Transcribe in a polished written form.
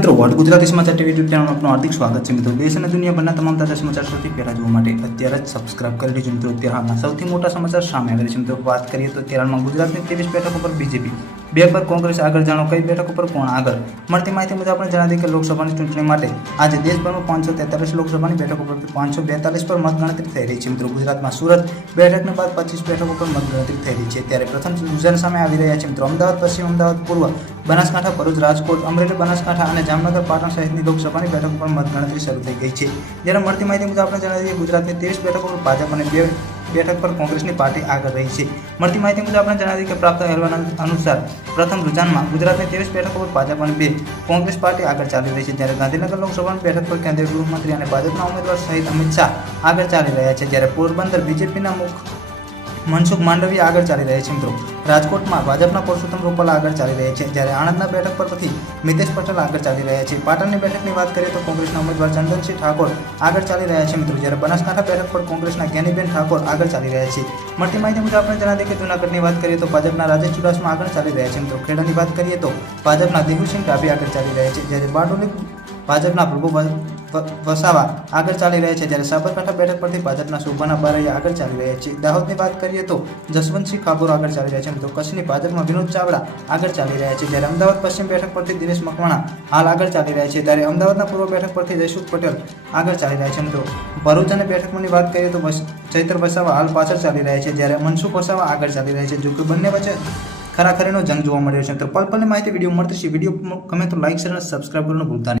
મિત્રો વોટ ગુજરાતી સમાચાર TV YouTube ચેનલમાં આપનું હાર્દિક સ્વાગત છે મિત્રો। દેશ અને દુનિયાભરના તમામ તાજા સમાચાર સૌથી પહેલા જોવા માટે અત્યારે જ સબસ્ક્રાઇબ કરી લેજો મિત્રો। અત્યારે હાલના સૌથી મોટા સમાચાર સામે આવેલા છે મિત્રો। વાત કરીએ તો અત્યારે ગુજરાતની 23 બેઠકો પર બીજેપી 2 પર કોંગ્રેસ આગળ। જાણો કઈ બેઠકો પર કોણ આગળ। મળતી માહિતી મુજબ આપણે જણાવી કે લોકસભાની ચૂંટણી માટે આજે દેશભરમાં 543 લોકસભાની બેઠકો પર 542 પર મતગણતરી થઈ રહી છે મિત્રો। ગુજરાતમાં સુરત બેઠકને બાદ 25 બેઠકો પર મતગણતરી થઈ રહી છે। ત્યારે પ્રથમ રિઝલ્ટ સામે આવી રહ્યા છે મિત્રો। અમદાવાદ પશ્ચિમ, અમદાવાદ પૂર્વ, બનાસકાંઠા, ભરૂચ, રાજકોટ, અમરેલી, બનાસકાંઠા અને જામનગર, પાટણ સહિતની લોકસભાની બેઠકો પર મતગણતરી શરૂ થઈ ગઈ છે। જ્યારે મળતી માહિતી મુજબ આપણે જણાવીએ ગુજરાતની 23 બેઠકો પર ભાજપ અને 2 બેઠક પર કોંગ્રેસની પાર્ટી આગળ રહી છે। મળતી માહિતી મુજબ આપણે જણાવીએ કે પ્રાપ્ત અહેવાલ અનુસાર પ્રથમ રુઝાનમાં ગુજરાતની 23 બેઠકો પર ભાજપ અને 2 કોંગ્રેસ પાર્ટી આગળ ચાલી રહી છે। જ્યારે ગાંધીનગર લોકસભાની બેઠક પર કેન્દ્રીય ગૃહમંત્રી અને ભાજપના ઉમેદવાર સહિત અમિત શાહ આગળ ચાલી રહ્યા છે। જ્યારે પોરબંદર બીજેપીના મનસુખ માંડવિયા આગળ ચાલી રહ્યા છે મિત્રો। રાજકોટમાં ભાજપના પરસોત્તમ રૂપાલા આગળ ચાલી રહ્યા છે। જ્યારે આણંદના બેઠક પરથી મિતેશ પટેલ આગળ ચાલી રહ્યા છે। પાટણની બેઠકની વાત કરીએ તો કોંગ્રેસના ઉમેદવાર ચંદનસિંહ ઠાકોર આગળ ચાલી રહ્યા છે મિત્રો। જ્યારે બનાસકાંઠા બેઠક પર કોંગ્રેસના જ્ઞાનીબેન ઠાકોર આગળ ચાલી રહ્યા છે। મળતી માહિતી મુજબ આપણે જણાવીએ કે જૂનાગઢની વાત કરીએ તો ભાજપના રાજેશ ચુડાસમા આગળ ચાલી રહ્યા છે મિત્રો। ખેડાની વાત કરીએ તો ભાજપના દેવુસિંહ ડાભી આગળ ચાલી રહ્યા છે। જ્યારે બારડોલી ભાજપના પ્રભુ વસાવા આગળ ચાલી રહ્યા છે। જ્યારે સાબરકાંઠા બેઠક પરથી ભાજપના શોભાના બારૈયા આગળ ચાલી રહ્યા છે। દાહોદની વાત કરીએ તો જસવંતસિંહ ખાબોર આગળ ચાલી રહ્યા છે મિત્રો। કચ્છની ભાજપમાં વિનોદ ચાવડા આગળ ચાલી રહ્યા છે। જ્યારે અમદાવાદ પશ્ચિમ બેઠક પરથી દિનેશ મકવાણા હાલ આગળ ચાલી રહ્યા છે। ત્યારે અમદાવાદના પૂર્વ બેઠક પરથી જયસુખ પટેલ આગળ ચાલી રહ્યા છે મિત્રો। ભરૂચ અને બેઠકની વાત કરીએ તો ચૈતર વસાવા હાલ પાછળ ચાલી રહ્યા છે। જ્યારે મનસુખ વસાવા આગળ ચાલી રહ્યા છે। જો કે બંને વચ્ચે ખરાખરીનો જંગ જોવા મળ્યો છે। તો પલ પલની માહિતી વિડીયો મળતી છે। વિડીયો ગમે તો લાઈક, શેર અને સબસ્ક્રાઇબ કરવાનું ભૂલતા નહીં।